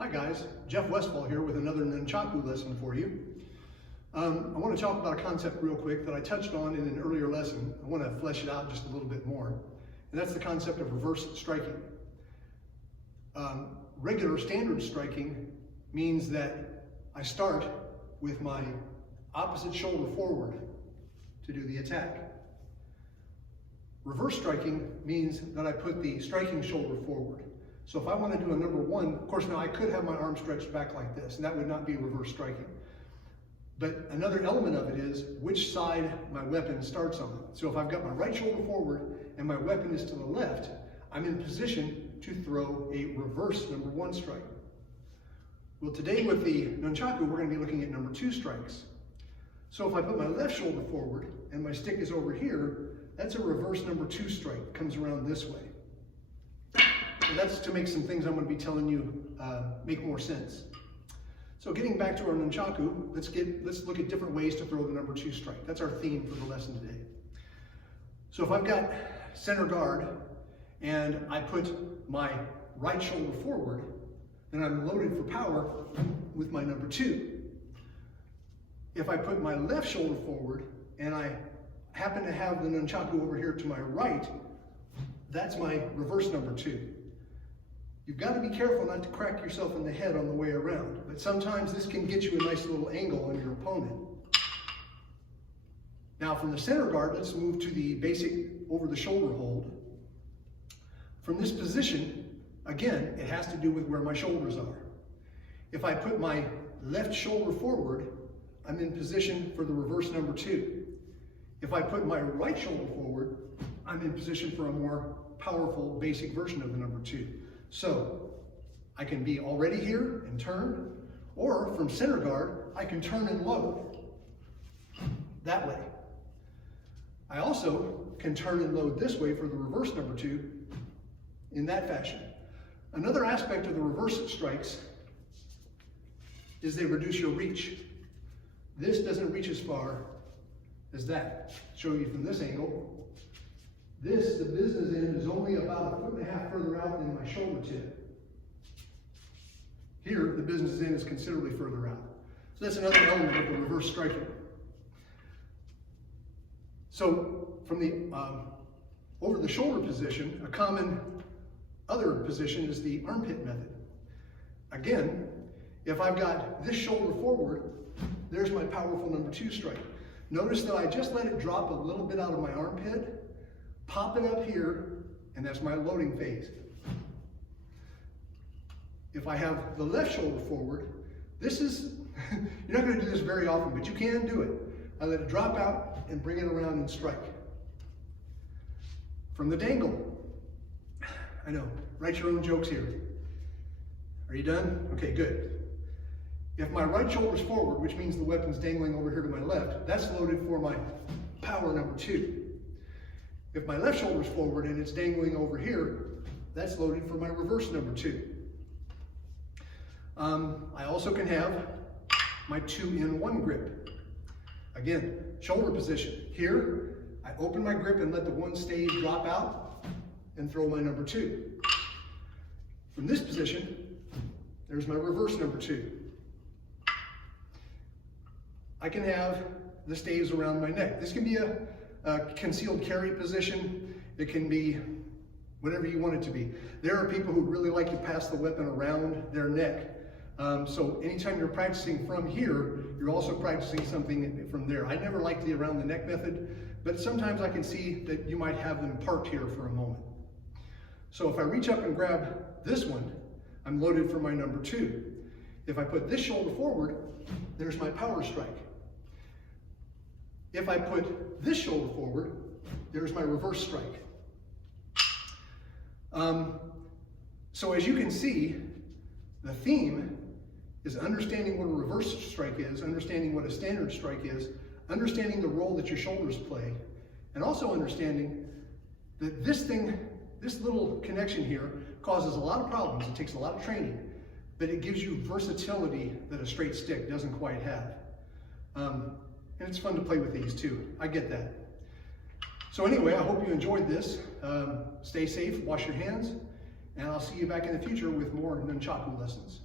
Hi guys, Jeff Westfall here with another Nunchaku lesson for you. I want to talk about a concept real quick that I touched on in an earlier lesson. I want to flesh it out just a little bit more. And that's the concept of reverse striking. Regular standard striking means that I start with my opposite shoulder forward to do the attack. Reverse striking means that I put the striking shoulder forward. So if I want to do a number one, of course now I could have my arm stretched back like this, and that would not be reverse striking. But another element of it is which side my weapon starts on. So if I've got my right shoulder forward and my weapon is to the left, I'm in position to throw a reverse number one strike. Well, today with the Nunchaku, we're going to be looking at number two strikes. So if I put my left shoulder forward and my stick is over here, that's a reverse number two strike. It comes around this way. And that's to make some things I'm going to be telling you make more sense. So getting back to our Nunchaku, let's look at different ways to throw the number two strike. That's our theme for the lesson today. So if I've got center guard and I put my right shoulder forward, then I'm loaded for power with my number two. If I put my left shoulder forward and I happen to have the Nunchaku over here to my right, that's my reverse number two. You've got to be careful not to crack yourself in the head on the way around, but sometimes this can get you a nice little angle on your opponent. Now from the center guard, let's move to the basic over-the-shoulder hold. From this position, again, it has to do with where my shoulders are. If I put my left shoulder forward, I'm in position for the reverse number two. If I put my right shoulder forward, I'm in position for a more powerful basic version of the number two. So I can be already here and turn, or from center guard, I can turn and load that way. I also can turn and load this way for the reverse number two in that fashion. Another aspect of the reverse strikes is they reduce your reach. This doesn't reach as far as that. Show you from this angle. This, the business end, is only about 1.5 feet further out than my shoulder tip. Here, the business end is considerably further out. So that's another element of the reverse striking. So from the over the shoulder position, a common other position is the armpit method. Again, if I've got this shoulder forward, there's my powerful number two strike. Notice that I just let it drop a little bit out of my armpit, pop it up here, and that's my loading phase. If I have the left shoulder forward, this is, you're not going to do this very often, but you can do it. I let it drop out and bring it around and strike. From the dangle, I know, write your own jokes here. Are you done? Okay, good. If my right shoulder's forward, which means the weapon's dangling over here to my left, that's loaded for my power number two. If my left shoulder's forward and it's dangling over here, that's loaded for my reverse number two. I also can have my 2-in-1 grip. Again, shoulder position. Here, I open my grip and let the one stave drop out and throw my number two. From this position, there's my reverse number two. I can have the staves around my neck. This can be a concealed carry position. It can be whatever you want it to be. There are people who really like to pass the weapon around their neck. So anytime you're practicing from here, you're also practicing something from there. I never like the around the neck method, but sometimes I can see that you might have them parked here for a moment. So if I reach up and grab this one, I'm loaded for my number two. If I put this shoulder forward, there's my power strike. If I put this shoulder forward, there's my reverse strike. So as you can see, the theme is understanding what a reverse strike is, understanding what a standard strike is, understanding the role that your shoulders play, and also understanding that this little connection here causes a lot of problems. It takes a lot of training, but it gives you versatility that a straight stick doesn't quite have. And it's fun to play with these too. I get that. So anyway, I hope you enjoyed this. Stay safe, wash your hands, and I'll see you back in the future with more Nunchaku lessons.